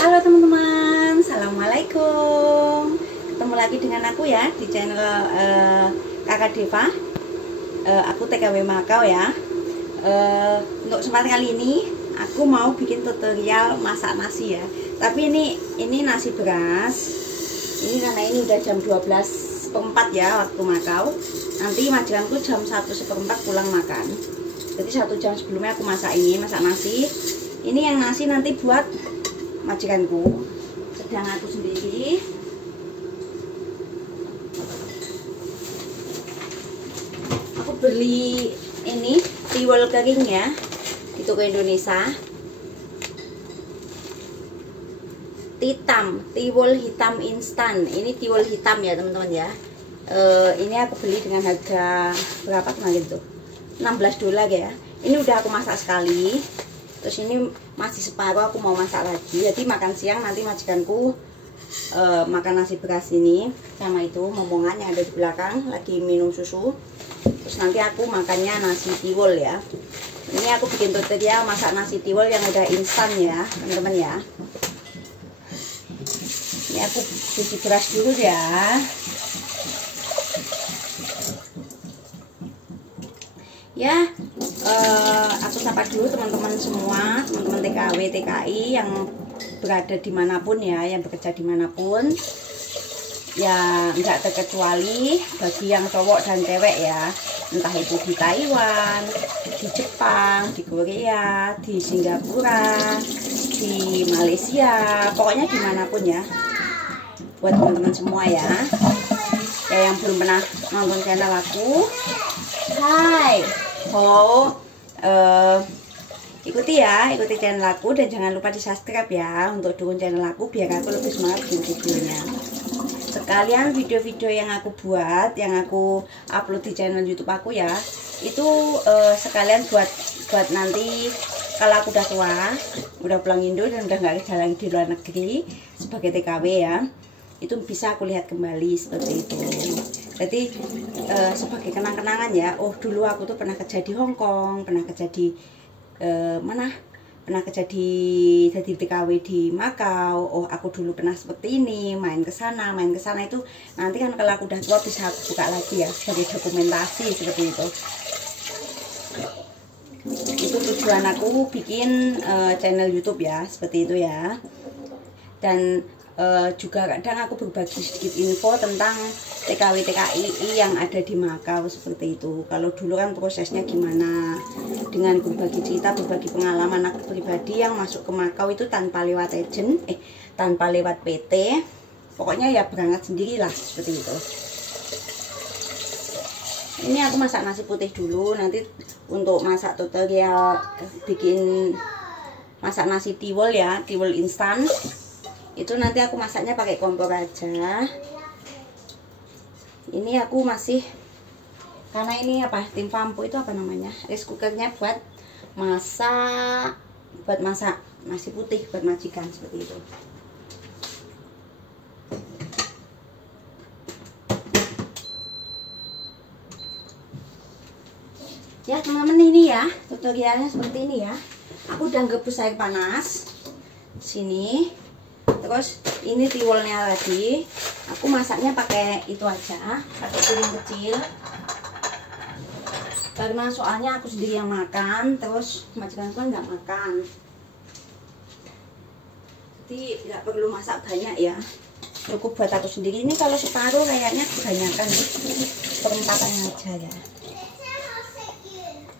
Halo teman-teman, assalamualaikum. Ketemu lagi dengan aku ya di channel Kakak Deva. Aku TKW Makau ya. Untuk kesempatan kali ini aku mau bikin tutorial masak nasi ya. Tapi ini nasi beras. Ini karena ini udah jam 12:04 ya waktu Makau. Nanti majikanku jam 1:15 pulang makan. Jadi 1 jam sebelumnya aku masak nasi. Ini yang nasi nanti buat majikanku, sedang aku sendiri. Aku beli ini tiwul kering ya di toko Indonesia. Tiwul hitam instan. Ini tiwul hitam ya teman-teman ya. Ini aku beli dengan harga berapa kemarin tuh? $16 ya. Ini udah aku masak sekali. Terus ini masih separuh aku mau masak lagi. Jadi makan siang nanti majikanku makan nasi beras ini sama itu momongan yang ada di belakang lagi minum susu. Terus nanti aku makannya nasi tiwul ya. Ini aku bikin tutorial masak nasi tiwul yang udah instan ya teman-teman ya. Ini aku cuci beras dulu ya. Ya, aku sapa dulu teman-teman semua, teman-teman TKW, TKI yang berada dimanapun ya, yang bekerja dimanapun. Ya, nggak terkecuali bagi yang cowok dan cewek ya, entah itu di Taiwan, di Jepang, di Korea, di Singapura, di Malaysia, pokoknya dimanapun ya. Buat teman-teman semua ya, yang belum pernah nonton channel aku, hai. Ikuti channel aku dan jangan lupa di subscribe ya untuk dukung channel aku biar aku lebih semangat bikin videonya. Sekalian video-video yang aku buat, yang aku upload di channel YouTube aku ya, itu sekalian buat nanti kalau aku udah tua, udah pulang Indo dan udah nggak kerja lagi di luar negeri sebagai TKW ya, itu bisa aku lihat kembali seperti itu. Jadi sebagai kenang-kenangan ya, oh dulu aku tuh pernah kerja di Hong Kong, pernah kerja di pernah kerja jadi TKW di Makau. Oh aku dulu pernah seperti ini, main ke sana itu. Nanti kan kalau aku udah tua bisa aku buka lagi ya sebagai dokumentasi seperti itu. Itu tujuan aku bikin channel YouTube ya, seperti itu ya. Dan juga kadang aku berbagi sedikit info tentang TKW TKI yang ada di Makau seperti itu. Kalau dulu kan prosesnya gimana, dengan berbagi cerita, berbagi pengalaman aku pribadi yang masuk ke Makau itu tanpa lewat agent, tanpa lewat PT, pokoknya ya berangkat sendirilah seperti itu. Ini aku masak nasi putih dulu, nanti untuk masak tutorial bikin masak nasi tiwul ya, tiwul instan. Itu nanti aku masaknya pakai kompor aja. Ini aku masih, karena ini apa, tim fampu itu apa namanya, rice cookernya buat masak nasi putih buat majikan seperti itu. Ya teman-teman, ini ya tutorialnya seperti ini ya. Aku udah ngebus air panas sini. Terus ini tiwulnya tadi aku masaknya pakai itu aja, pakai piring kecil karena soalnya aku sendiri yang makan, terus majikanku kan nggak makan, jadi nggak perlu masak banyak ya, cukup buat aku sendiri. Ini kalau separuh kayaknya kebanyakan, perempatannya aja ya.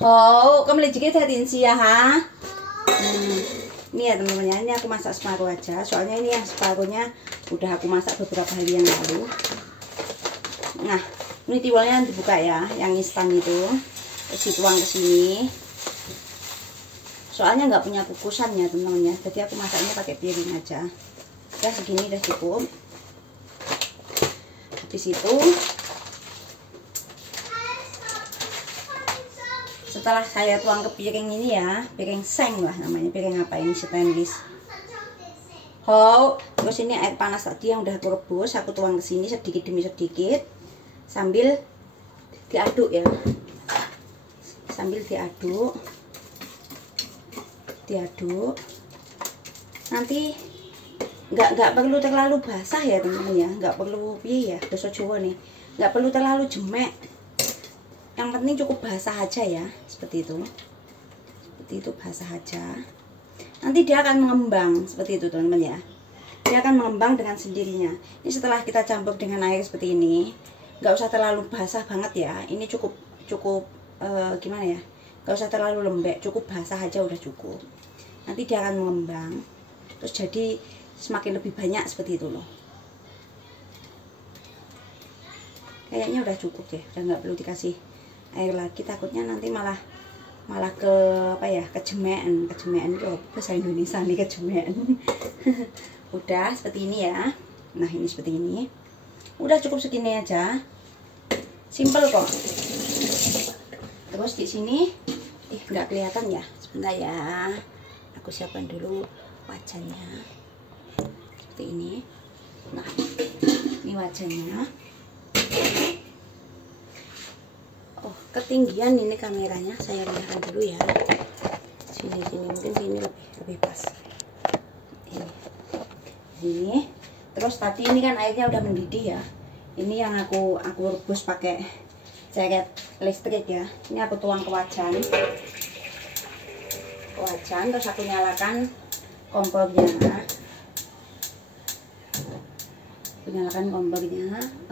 Oh kamu lagi hatiin sih ya ha. Ini ya teman-teman ya, ini aku masak separuh aja, soalnya ini yang separuhnya udah aku masak beberapa hari yang lalu. Nah ini tiwulnya dibuka ya, yang instan itu, terus dituang ke sini. Soalnya nggak punya kukusan ya teman-teman ya, jadi aku masaknya pakai piring aja. Ya segini udah cukup. Habis itu setelah saya tuang ke piring ini ya, piring seng lah namanya, piring apa ini, stainless. Terus ini air panas tadi yang udah aku rebus, aku tuang ke sini sedikit demi sedikit sambil diaduk ya. Sambil diaduk. Nanti nggak perlu terlalu basah ya teman-teman ya, nggak perlu ya basa Jawa nih, nggak perlu terlalu jemek, yang penting cukup basah aja ya, seperti itu basah aja. Nanti dia akan mengembang seperti itu teman-teman ya, dia akan mengembang dengan sendirinya. Ini setelah kita campur dengan air seperti ini, nggak usah terlalu basah banget ya, ini cukup gimana ya, nggak usah terlalu lembek, cukup basah aja udah cukup. Nanti dia akan mengembang terus jadi semakin lebih banyak seperti itu loh. Kayaknya udah cukup deh, udah nggak perlu dikasih air lagi, takutnya nanti malah ke apa ya, kejemean itu bahasa Indonesia nih, kejemean. Udah seperti ini ya. Nah ini seperti ini, udah cukup segini aja, simple kok. Terus di sini nggak kelihatan ya, sebentar ya, aku siapkan dulu wajannya seperti ini. Nah ini wajannya. Oh ketinggian ini kameranya, saya rendahkan dulu ya. Sini mungkin sini lebih pas. Ini terus tadi ini kan airnya udah mendidih ya. Ini yang aku rebus pakai ceret listrik ya. Ini aku tuang ke wajan, terus aku nyalakan kompornya.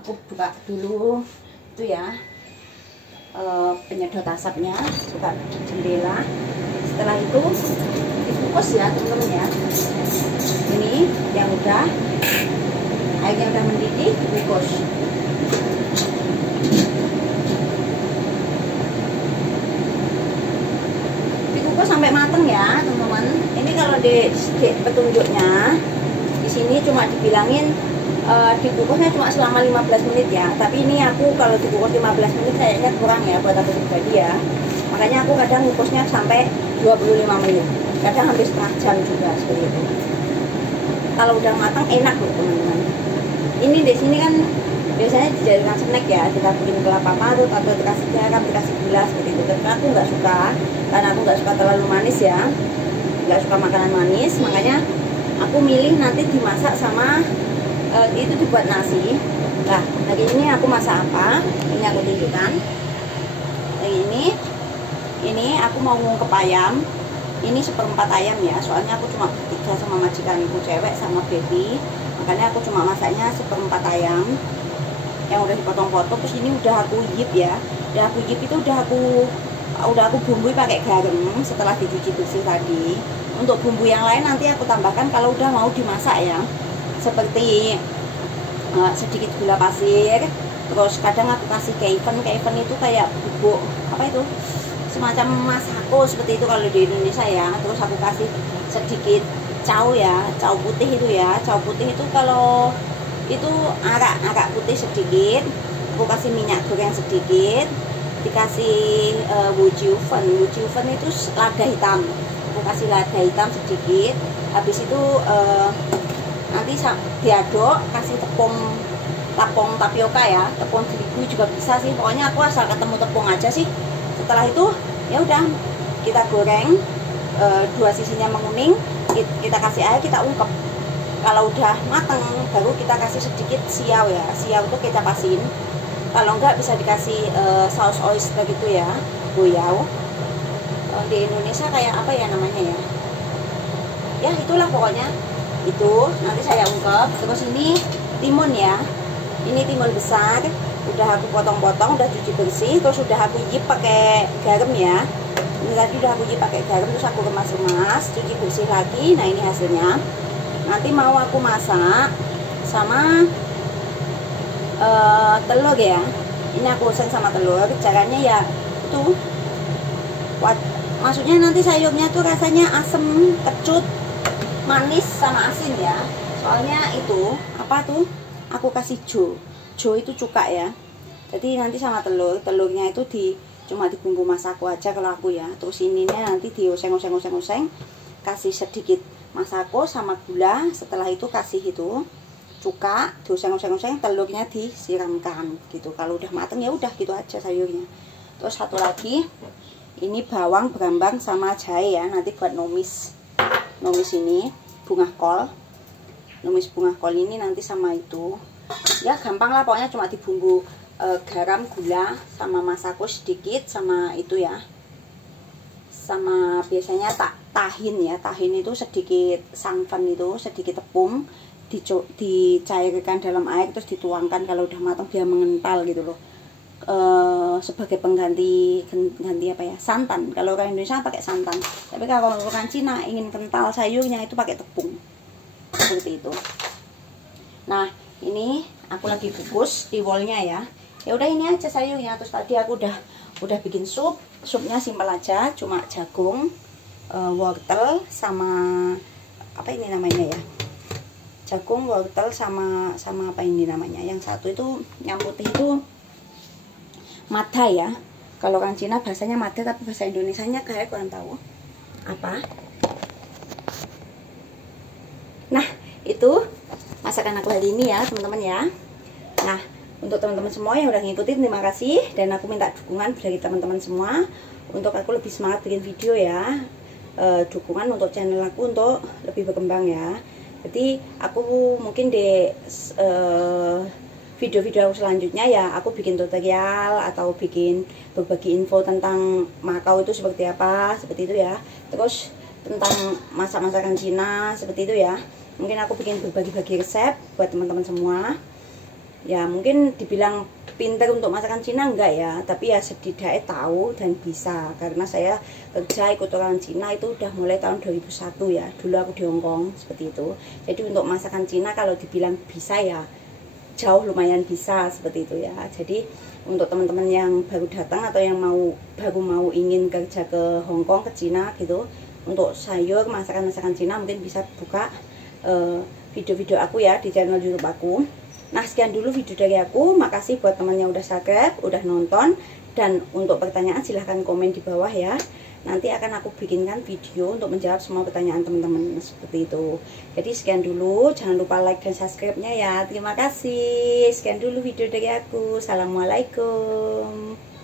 Aku buka dulu itu ya, penyedot asapnya, buka jendela. Setelah itu dikukus ya teman-teman ya. Ini yang udah airnya udah mendidih, dikukus. Dikukus sampai mateng ya teman-teman. Ini kalau di petunjuknya di sini cuma dibilangin dikukusnya cuma selama 15 menit ya, tapi ini aku kalau dikukus 15 menit kayaknya kurang ya buat aku pribadi ya, makanya aku kadang kukusnya sampai 25 menit, kadang hampir setengah jam juga seperti itu. Kalau udah matang enak loh teman-teman. Ini di sini kan biasanya dijadikan snack ya, ditaburin kelapa parut atau dikasih garam, dikasih gula seperti itu. Tapi aku nggak suka, karena aku nggak suka terlalu manis ya, nggak suka makanan manis, makanya aku milih nanti dimasak sama itu dibuat nasi. Nah hari ini aku masak apa, ini aku tunjukkan. Ini aku mau ngungkep ayam. Ini 1/4 ayam ya, soalnya aku cuma bertiga sama majikanku cewek sama baby, makanya aku cuma masaknya 1/4 ayam yang udah dipotong-potong. Terus ini udah aku yip ya, itu udah aku bumbui pakai garam setelah dicuci bersih tadi. Untuk bumbu yang lain nanti aku tambahkan kalau udah mau dimasak ya, seperti sedikit gula pasir, terus kadang aku kasih keiven itu kayak bubuk apa itu, semacam masako seperti itu kalau di Indonesia ya. Terus aku kasih sedikit cau ya, cau putih itu ya, cau putih itu kalau itu arak putih sedikit, aku kasih minyak goreng sedikit, dikasih wujuven itu lada hitam, aku kasih lada hitam sedikit. Habis itu nanti diaduk, kasih tepung tapioka ya, tepung terigu juga bisa sih, pokoknya aku asal ketemu tepung aja sih. Setelah itu ya udah kita goreng, dua sisinya menguning, kita kasih air, kita ungkep. Kalau udah mateng baru kita kasih sedikit siau ya, siau itu kecap asin, kalau enggak bisa dikasih saus oyster gitu ya, goyau. Di Indonesia kayak apa ya namanya ya, itulah pokoknya itu. Nanti saya ungkep. Terus ini timun ya, ini timun besar, udah aku potong-potong, udah cuci bersih, terus udah aku yip pakai garam ya. Ini tadi udah aku yip pakai garam, terus aku remas-remas, cuci bersih lagi. Nah ini hasilnya. Nanti mau aku masak sama telur ya. Ini aku oseng sama telur. Caranya ya itu, maksudnya nanti sayurnya tuh rasanya asem, kecut, manis sama asin ya. Soalnya itu apa tuh, aku kasih jo itu cuka ya. Jadi nanti sama telurnya itu cuma di bumbu masako aja kalau aku ya. Terus ininya nanti dioseng-oseng, kasih sedikit masako sama gula. Setelah itu kasih itu cuka, dioseng-oseng, telurnya disiramkan gitu. Kalau udah mateng ya udah gitu aja sayurnya. Terus satu lagi, ini bawang berambang sama jahe ya, nanti buat numis ini bunga kol. numis bunga kol ini nanti sama itu. Ya gampang lah pokoknya, cuma dibumbu garam, gula, sama masako sedikit, sama itu ya. Sama biasanya tahin ya. Tahin itu sedikit santan, itu sedikit tepung, dicairkan dalam air terus dituangkan kalau udah matang biar mengental gitu loh. Sebagai pengganti apa ya, santan. Kalau orang Indonesia pakai santan, tapi kalau orang Cina ingin kental sayurnya itu pakai tepung seperti itu. Nah ini aku lagi kukus tiwolnya ya. Ya udah ini aja sayurnya. Terus tadi aku udah bikin supnya simpel aja, cuma jagung, wortel sama apa ini namanya ya, jagung, wortel sama apa ini namanya, yang satu itu yang putih itu mada ya. Kalau orang Cina bahasanya mada, tapi bahasa Indonesianya kayak kurang tahu apa. Nah itu masakan aku hari ini ya teman-teman ya. Nah untuk teman-teman semua yang udah ngikutin, terima kasih, dan aku minta dukungan dari teman-teman semua untuk aku lebih semangat bikin video ya. Dukungan untuk channel aku untuk lebih berkembang ya. Jadi aku mungkin di video-video selanjutnya ya aku bikin tutorial atau bikin berbagi info tentang Makau itu seperti apa, seperti itu ya. Terus tentang masak-masakan Cina seperti itu ya. Mungkin aku bikin berbagi-bagi resep buat teman-teman semua. Ya mungkin dibilang pinter untuk masakan Cina enggak ya, tapi ya setidaknya tahu dan bisa, karena saya kerja ikut orang Cina itu udah mulai tahun 2001 ya. Dulu aku di Hongkong seperti itu. Jadi untuk masakan Cina kalau dibilang bisa ya jauh lumayan bisa seperti itu ya. Jadi untuk teman-teman yang baru datang atau yang baru mau ingin kerja ke Hongkong, ke Cina gitu, untuk sayur masakan-masakan Cina mungkin bisa buka video-video aku ya di channel YouTube aku. Nah sekian dulu video dari aku. Makasih buat teman yang udah subscribe, udah nonton, dan untuk pertanyaan silahkan komen di bawah ya. Nanti akan aku bikinkan video untuk menjawab semua pertanyaan teman-teman seperti itu. Jadi sekian dulu, jangan lupa like dan subscribe-nya ya. Terima kasih. Sekian dulu video dari aku. Assalamualaikum.